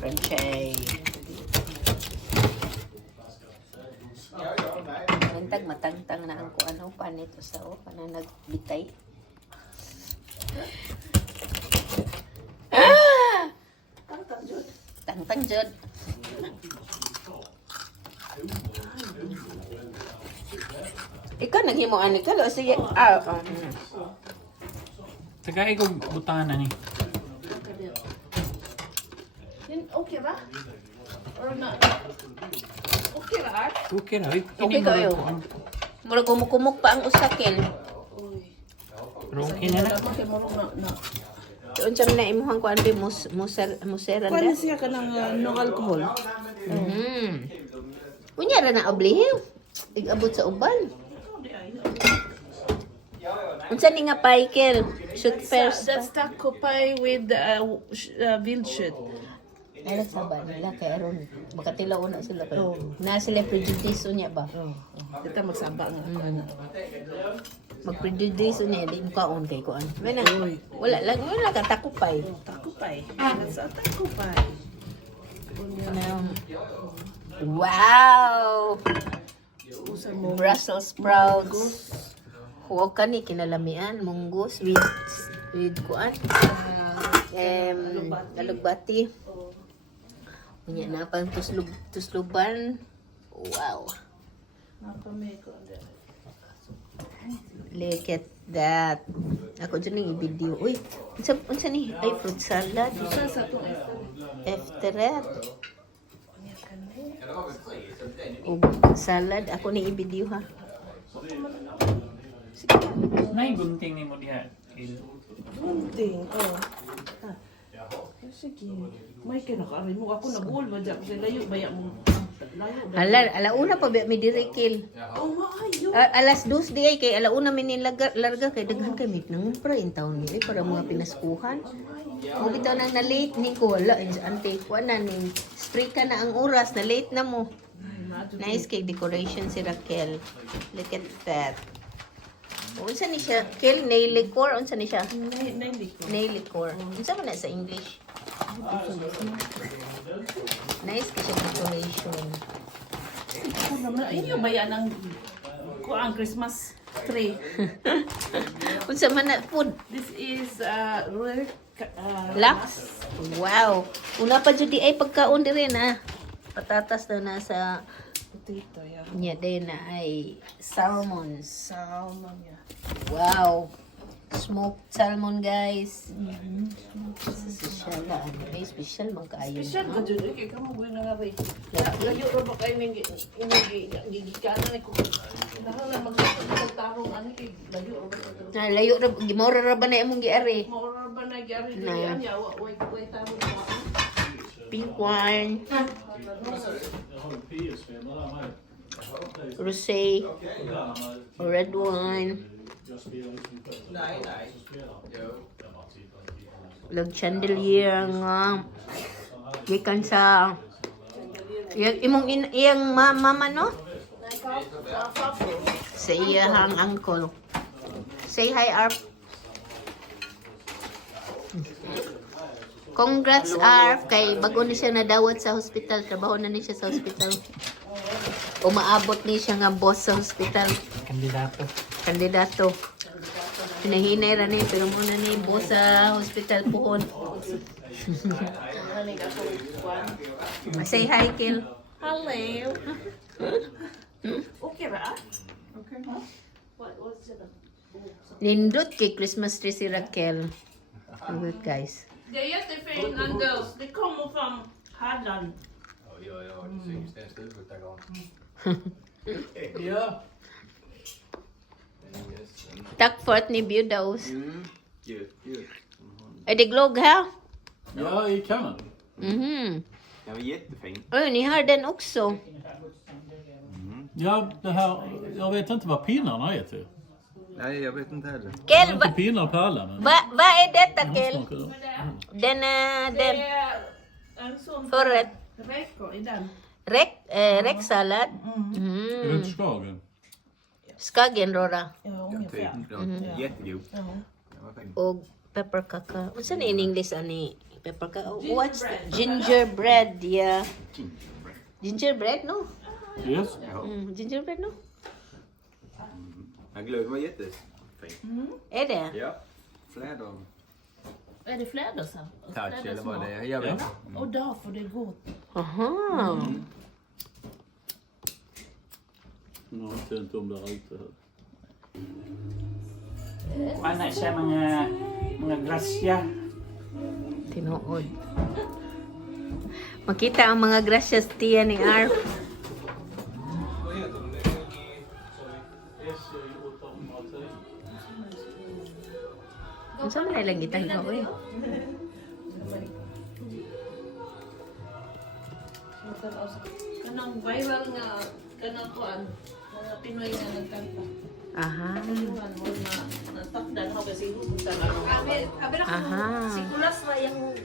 Crunchy. Mantag matangtang na ang ano pa nito sa pananagbitay. Tangtang jud. Ikaw naghimuan ni kalo sige. Tagay ko butahan na ni. Okay ba? Or not? Okay ba? Okay na. Okay kayo. Murag kumukumok pa ang usakin. Pero okay na na. Doon siyang naimuhan ko ano museran Paano da. siya ka ng no alcohol? Unya ra na oblihiw. Igabot sa uban. Unsa ni nga paikel? Shoot first. That's taco pie with veal shit. Ala sa ba nila kay aron makatilaw na sila kay. Na sila prejudice unya ba? Dito magsaba nga. Mag-prejudice unya di mo kaon kay kuan. Wala lang ka takupay. Taco pie. That's a taco pie. Wow! Usa mo Brussels sprouts. Huwag ka ni kinalamian, munggus with kuan. Alugbati. Unya na pang tusluban. Wow. Look at that. Ako dyan yung i-video. Uy, unsa ni? Ay, fruit salad. After that. Salad. Ako ni i-video ha. Nay gunting ni mo diha. Gunting. Sige. May kinakarin mo. Ako nag-uol ba dyan? Kasi layo ba yan mo? Alauna pa ba may dirikil. Maayo. Alas 2 di ay kay alauna may larga kay daghan kay mit nang pra in taon ni para mga pinaskuhan. O bitaw nang na late ni ko wala ante ko na ning strict ka na ang oras na late na mo. Nice cake decoration si Raquel. Look at that. Unsa ni siya? Kel nail liquor unsa ni siya? Nail liquor. Unsa man na sa English? Nice kasi decoration. Inyo ba yan ang ang Christmas tree? Unsa man na food? This is Lax? Wow. Una pa jud di ay pagkaon diri na. Patatas daw na sa potato, yeah. nya din na ay salmons. Salmon, yeah. Wow. Smoked salmon, guys. Special na. Ay, special man kaayo. Special ka dyan. Kaya ka mo buhay na nga rin. Layo ra ba kayo may gigikanan ko. Dahil na magtarong ano kay layo ra ba. Na layo ra gimora ra ba na imong giari? Maura ba na gyari Na. diyan ya way tarong ka. Pink wine. Rosé. Red wine. Lag chandelier nga. Gikan sa iyang mama no? Sa iyang uncle. Say hi, Arp. Congrats, Arp. Kay bago ni siya nadawat sa hospital. Trabaho na ni siya sa hospital. Umaabot ni siya nga boss sa hospital. Kandidato. Hinahinay ra ni pero muna ni boss sa hospital puhon. Say hi, Kil. Hello. Okay ra? Okay. What's it? Nindot kay Christmas tree si Raquel. Good guys. Det är jättefin Anders. Det kommer från Halland. Ja, det syns det en stuvut där gång. Ja. Tak for at ni bjudaos. Gud. Är det glögg här? Ja, i kammaren. Mhm. Den var jättefin. Oj, ni har den också. Ja, det här, jag vet inte vad pinnarna är till. Nej, jag vet inte heller. Det är Kel, inte pinnar på alla, men... vad är detta, de Kel? smakar då. Den, Det den är en sån förrätt. räkor i den. Räcksallad. Är det inte skagen? Skagenröra. Ja, Typ. ungefär. Jättegod. Ja. Den var fin. Och pepperkaka. Och sen in English ani pepper ka. Oh, what's that? Gingerbread, yeah. Gingerbread, no? Yes. Gingerbread, no? Men glögg var jättefint. Är det? Ja. Fläder. Är det flädersam? Touch eller vad det är. Jag vet inte. Och därför det är gott. Aha. Nu har jag inte om det är ute här. Mana siya mga grasya. Tinuod. Makita ang mga gracias tiya ni Arf. Ano sa man lang gitang ikaw eh? Kanang viral nga, kanang kuan, mga Pinoy nga nagkanta. Aha. Iwan mo na natakdan ako kasi hubutan ako. Aha. Kulas na yung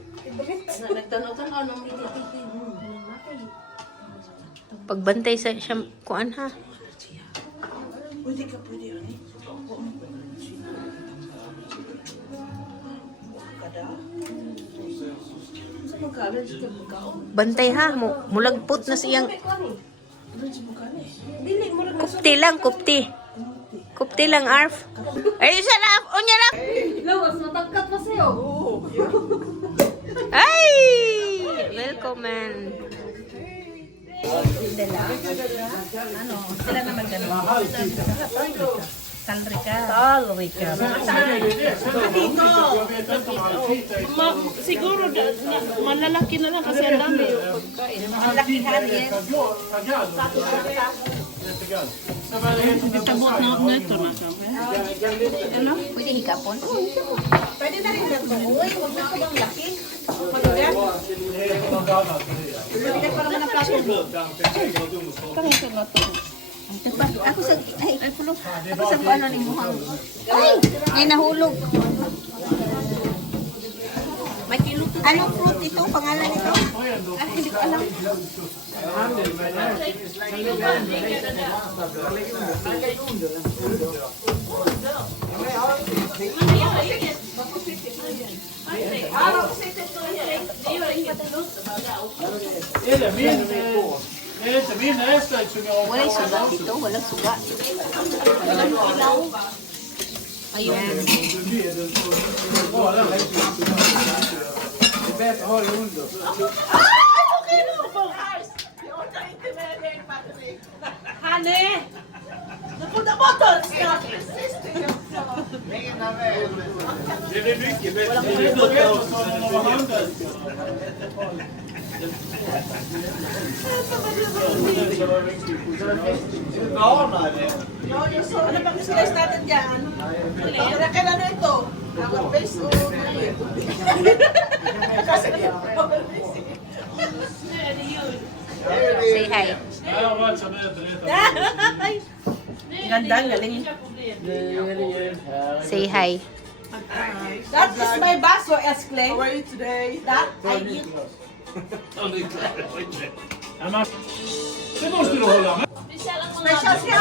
Nagtanaw-tanaw nung titi. Pagbantay sa siya kuan ha. Pwede ka pwede ano eh. Kada? Sa mag-allergy ka magkaon. Bantay ha. Mulagpot na siyang Allergy mo ka eh. dili mo rin kupti lang, kupti. Kupti lang, Arf. Ay, isa na. Unya lang. lawas matangkat pa sa'yo. Ay! Welcome, man. Ano, sila naman ganun. Talrika. Siguro malalaki na lang kasi ang dami yung pagkain. Malakihan yan. Itabot na ako na ito na siya. Pwede hikapon? Pwede na rin lang ito. Uy, huwag na ito bang laki. Pwede pa naman ang plato. Pangisa na ito. Ako sa... Ay, pulo. Ako sa ano ni Muhang. Ay, nahulog. May kilo to. Anong fruit ito? Pangalan ito? Ah, hindi ko alam. Det är inte min näsdräkt som jag Walang suga dito. Walang suga. Walang ilaw. Ayan. Honey! Put the bottles! Det är mycket bättre. Det är bättre än när man handlar. Ano pang slice natin dyan? Kailan na ito? Our base o... Say hi. Jag har varit som äter Ganda, galing. Say hi. That is my baso, Escle. How are you today? That I eat. Det måste du hålla med. Special siya.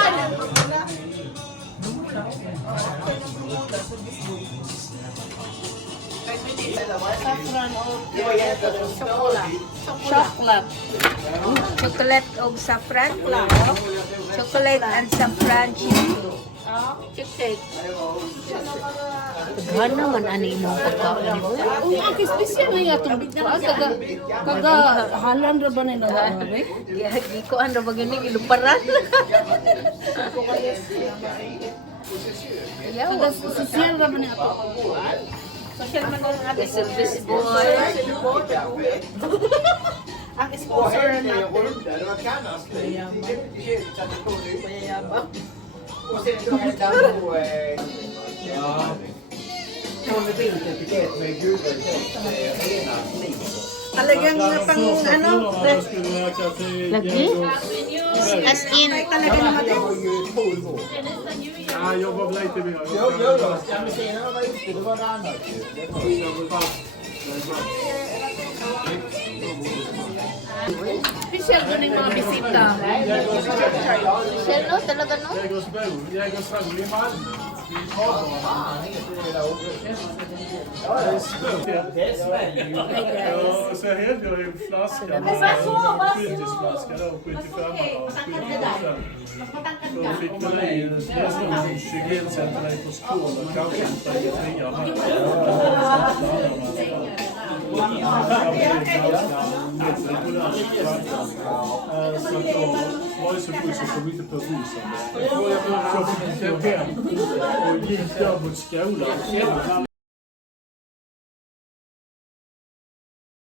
Chocolate. Chocolate o saffron. Chocolate and saffron cheese. Cheesecake. Gana naman ani mo pagkaon mo. Ang special na nga itong kaga halan ra ba na yung Di ko ano ba gani iluparan. Kaga sisiyal ra ba na ito? Social man ang ate service boy. Ang sponsor natin. Talagang pang ano? Lagi? As in, Talaga naman din. Ja, jag jobbar lite mer. Special doon yung mga bisita. Shell no? Talaga no? Jägersro i Malmö. Ja, så hällde jag i en flaska med skyltisflaska då, 75 75. Så fick man i nästan 21 centiliters kola, kanske inte trea med. Så då var det så full så kom inte på bussen. Så fick jag hem och gick där mot skolan.